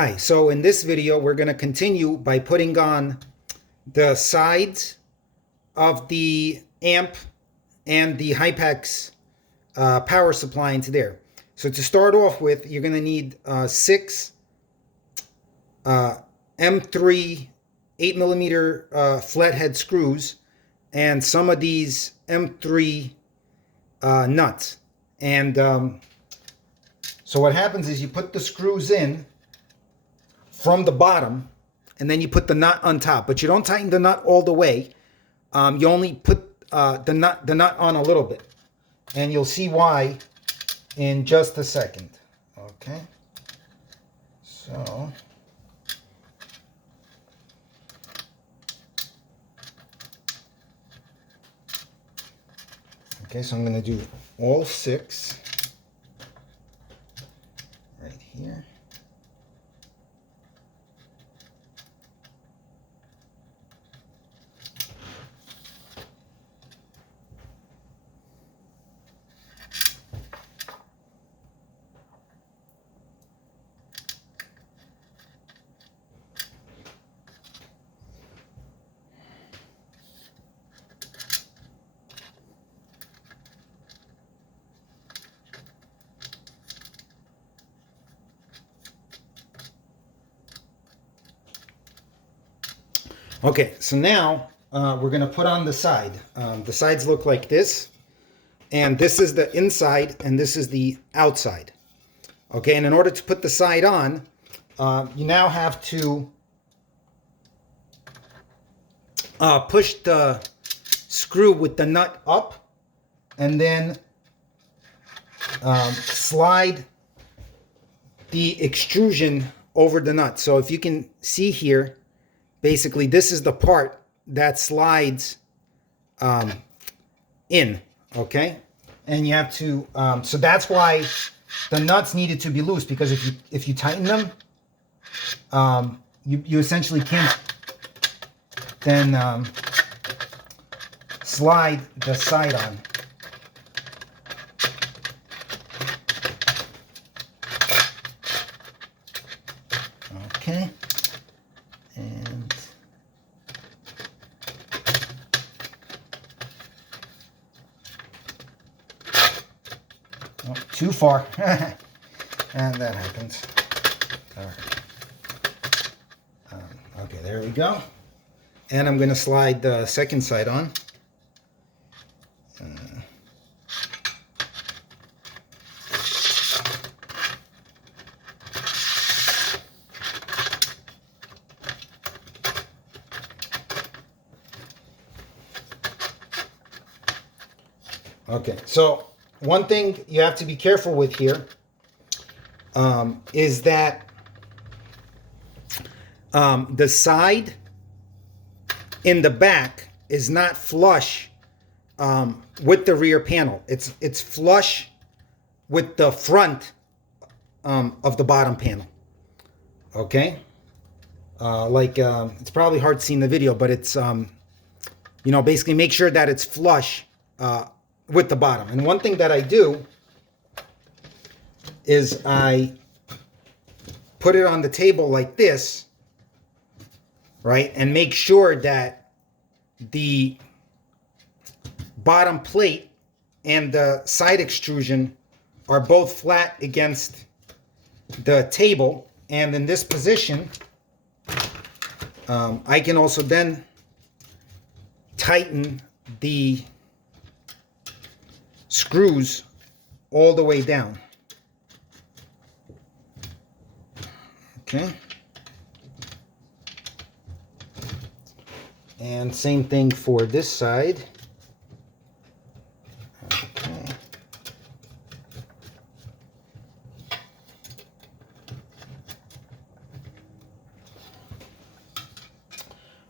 Hi, so in this video we're going to continue by putting on the sides of the amp and the Hypex power supply into there. So to start off with, you're going to need 6 M3 8mm flathead screws and some of these M3 nuts. And so what happens is you put the screws in from the bottom, and then you put the nut on top, but you don't tighten the nut all the way. You only put the nut on a little bit, and you'll see why in just a second. Okay, so I'm going to do all 6 right here. Okay, so now we're going to put on the side. The sides look like this, and this is the inside, and this is the outside. Okay, and in order to put the side on, you now have to push the screw with the nut up, and then slide the extrusion over the nut. So if you can see here, basically, this is the part that slides in, okay? And you have to, so that's why the nuts needed to be loose, because if you tighten them, you essentially can't then slide the side on. Okay. And oh, too far. And that happens. All right. Okay, there we go. And I'm going to slide the second side on. Okay, so one thing you have to be careful with here is that the side in the back is not flush with the rear panel. It's flush with the front of the bottom panel. Okay, it's probably hard to see in the video, but it's basically make sure that it's flush with the bottom. And one thing that I do is I put it on the table like this, right? And make sure that the bottom plate and the side extrusion are both flat against the table. And in this position, I can also then tighten the screws all the way down. Okay. And same thing for this side. Okay.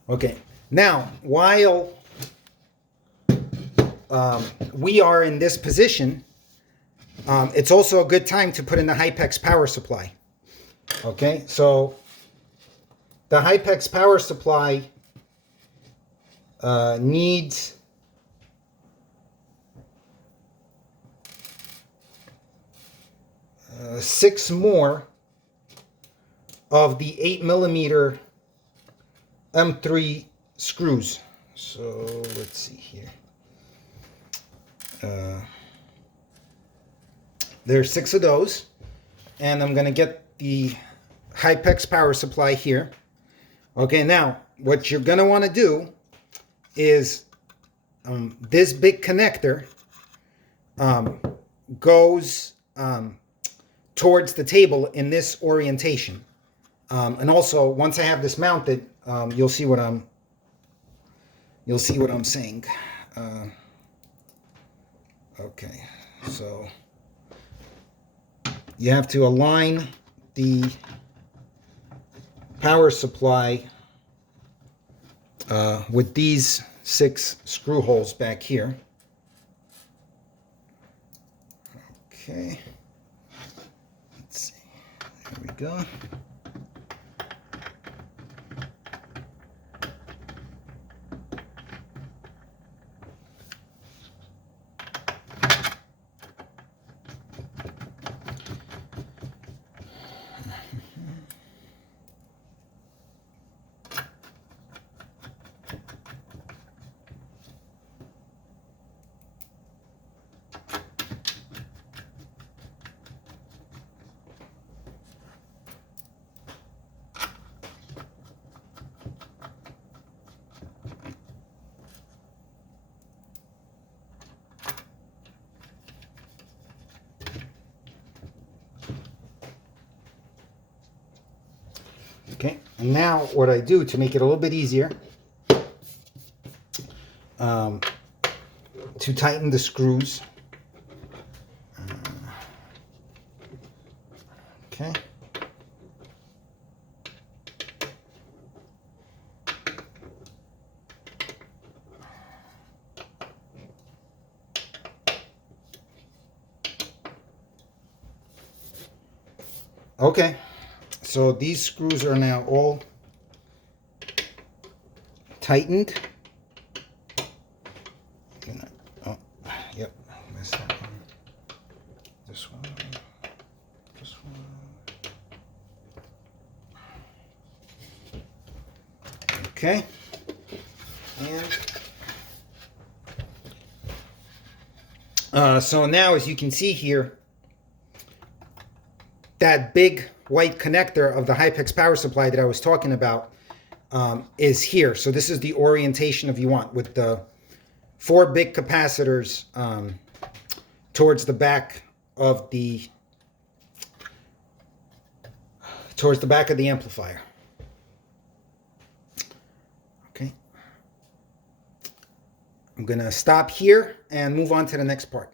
Okay. Now, while we are in this position, it's also a good time to put in the Hypex power supply. Okay, so the Hypex power supply needs 6 more of the 8mm M3 screws. So let's see here. There's 6 of those, and I'm gonna get the Hypex power supply here. Okay, now what you're gonna want to do is this big connector goes towards the table in this orientation, and also once I have this mounted, you'll see what I'm saying. Okay, so you have to align the power supply with these 6 screw holes back here. Okay, let's see, there we go. Okay, and now what I do to make it a little bit easier, to tighten the screws. Okay. Okay, so these screws are now all tightened. Oh, yep, missed that one. This one, this one. Okay, and so now, as you can see here, that big white connector of the Hypex power supply that I was talking about is here. So this is the orientation of you want, with the 4 big capacitors towards the back of the amplifier. Okay. I'm gonna stop here and move on to the next part.